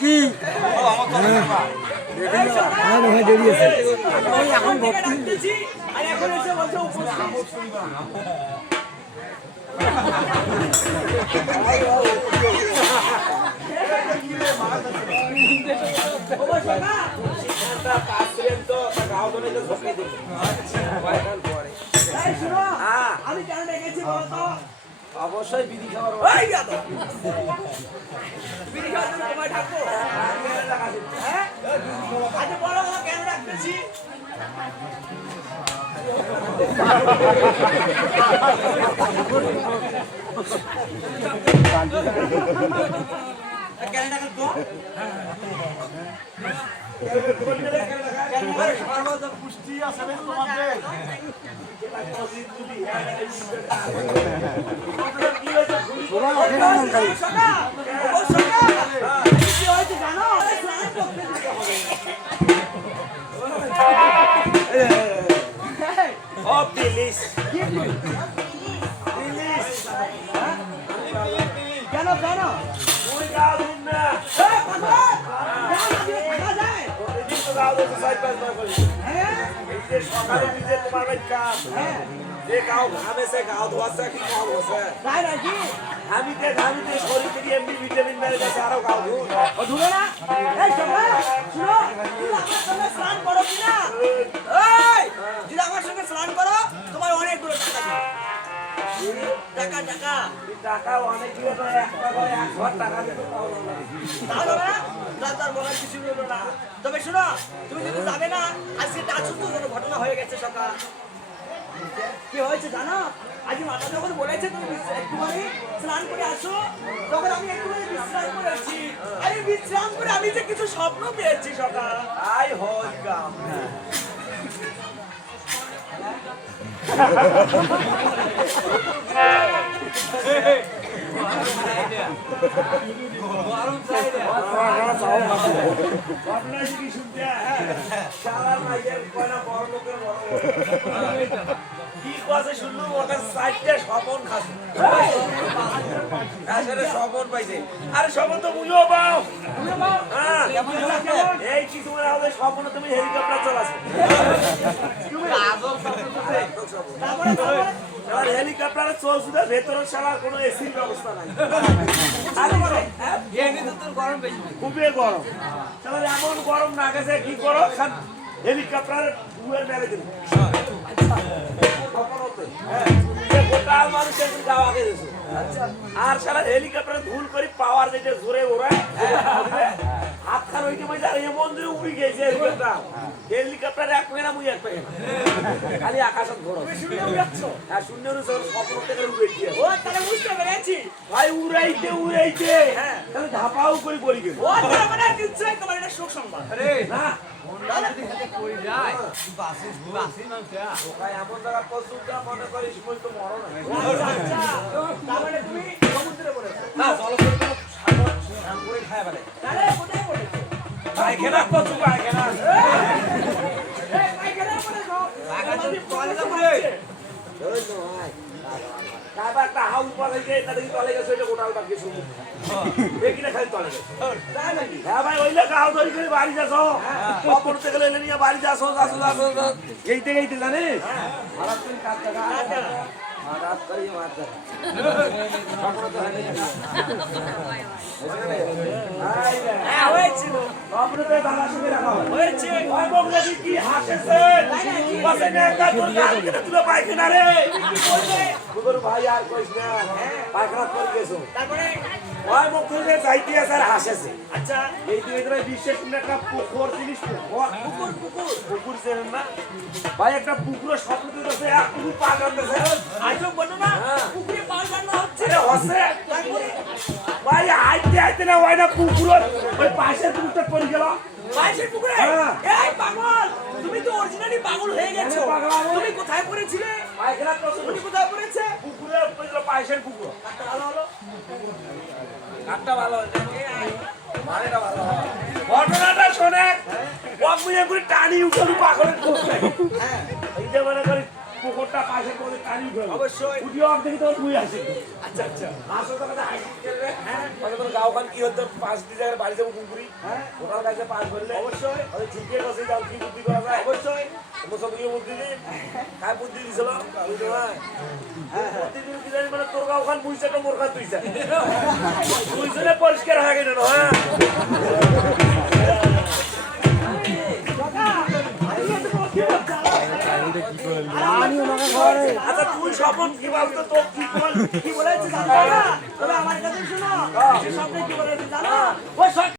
কি এখন আমি কেন ডেকেছি বলতো? অবশ্যই বিড়ি খাওয়ার বিড়ি খাওয়ার জন্য তোমায় ডাকবো? হ্যাঁ? আচ্ছা বলো না কেন ডাকতেছি? কেন ডাকবো? পুষ্টি আছে তোমাদের কেন কেন সকালে নিজে তোমার কাজ যে গাও ঘামেছে গাও ধোয়াছে কি গাও ধোয়াছে তাই নাকি? ঘামিতে শরীর থেকে এমনি ভিটামিন মেরে গেছে আরো গাও ধুন ও ধুলো না? এই শোনো শুনো তুমি আমার সঙ্গে স্নান করো কি না? এই যদি আমার সঙ্গে স্নান করো তোমার অনেক দূরে টাকা টাকা টাকা অনেক দিলে তো একটা করে 1 টাকা দিতে পারবো না তাহলে না তার বলার কিছু হলো না। তবে শোনো তুমি যদি যাবে না আজকে তার সুন্দর কোনো ঘটনা হয়ে গেছে সকাল। কি হয়েছে জানো? আজ মাতা যখন বলেছে তুমি একটুখানি স্নান করে আসো তখন আমি একটুখানি বিশ্রাম করেছি। আরে বিশ্রাম করে আমি যে কিছু স্বপ্ন পেয়েছি সকাল। আই হই গাম কি কথা শুনলু ওটা সাইডটা স্বপন খাসু আসলে স্বপন পাইছে আরে স্বপন তো বুঝো পাও হ্যাঁ এই কি তোমার আমাদের স্বপন তুমি হেলিকপ্টার চালাছো হেলিকপ্টারে চলছে না ভেতরে শালার কোনো এসির ব্যবস্থা নাই খুবই গরম তাহলে এমন গরম না গেছে কি করো হেলিকপ্টার উড়ে মেরে দিল গোটাল মানুষের গাওয়া গেছে আর সারা হেলিকপ্টার ধুল করে পাওয়ার যেটা জোরে ওরা হাত খান হইতে পারছে আর এমন দূরে উড়ে গেছে হেলিকপ্টার এক পেয়ে মুই এক পেয়ে খালি আকাশত ঘোরো হ্যাঁ শূন্য স্বপ্ন থেকে উড়ে গিয়ে ও তাহলে বুঝতে পেরেছি ভাই উড়াইতে তাহলে ধাপাও করে পড়ি গেল ও তার মানে নিশ্চয়ই তোমার এটা সুখ সংবাদ। আরে না মনে করিস তো মরণ তার মানে তুমি সমুদ্রে পড়েছো না জলপরি করে খায় বলে তাহলে কোথায় পড়েছো? পায়খানা কত পায়খানা এই পায়খানা পড়েছো টয়লেটে পড়ে ওই তো ভাই কাবা একটা হাউস পালে যে এটা দেখি তলে গেছে এটা গোটালটা কিছু দেখি না খালি তলে গেছে তাই নাকি? হ্যাঁ ভাই ওইলে গাও ধরি করে বাড়ি যাসো পড়তে গেলে নিয়ে বাড়ি যাসো এইতে জানিস খারাপ তুমি কাজ টাকা রাত করি মার দে হ্যাঁ হয়েছিল আপনাদের দাদা সঙ্গে রাখা হয়েছে ওই বকলাজি কি হাসেছে বসে না একটা তোর গাল কেটে তুলে পায়খানা রে তোর ভাই আর কইস না পায়খানা করে গেছো তারপরে ওই বকলাজি যাইতে আর হাসেছে আচ্ছা এই দুই ধরে বিশেষ একটা পুকুর জিনিস পুকুর চেনেন না ভাই একটা পুকুর স্বপ্ন দিতেছে এক পুকুর পা কাটতেছে আজও বলো না পুকুরে পাল বান্না হচ্ছে আরে হসে ভাই আইতে না ওই না পুকুর ওই পাশের পুকুরটা পড়ে গেল বাইশের পুকুরে এই পাগল তুমি তো অরিজিনালি পাগল হয়ে গেছো তুমি কোথায় পড়েছিলে পায়খানা তো তুমি কোথায় পড়েছে পুকুরে পড়ে পাশের পুকুর একটা ভালো হলো কাটটা ভালো মানেটা ভালো ঘটনাটা শোনে ওয়াক মিলে করে টানি উঠে পাগলের করতে এই যে মনে করি পুকুরটা পাশে করে টানি ফেলো অবশ্যই। উঠিয়ে দেখি তখন তুই আসি আচ্ছা আচ্ছা আসো তো কথা হাসি খেলবে হ্যাঁ তোর গাঁও খান কি হতো পাঁচ দি জায়গায় বাড়ি যাবো পুকুরি হ্যাঁ ওটার কাছে পাঁচ বললে অবশ্যই ওই ঠিকই আছে যাও কি বুদ্ধি করা যায় অবশ্যই তোমার সব কি বুদ্ধি দিন কার বুদ্ধি দিছিল বুঝতে ভাই বুদ্ধি দিন কি জানি মানে তোর গাঁও খান বুঝছে তো মোর খান তুইছে দুইজনে পরিষ্কার হয়ে গেল হ্যাঁ আচ্ছা তুই স্বপন কি বলতো তো কি বল কি বলেছে জানো না? তবে আমার কাছে শোনো সে স্বপ্নে কি বলেছে জানো ওই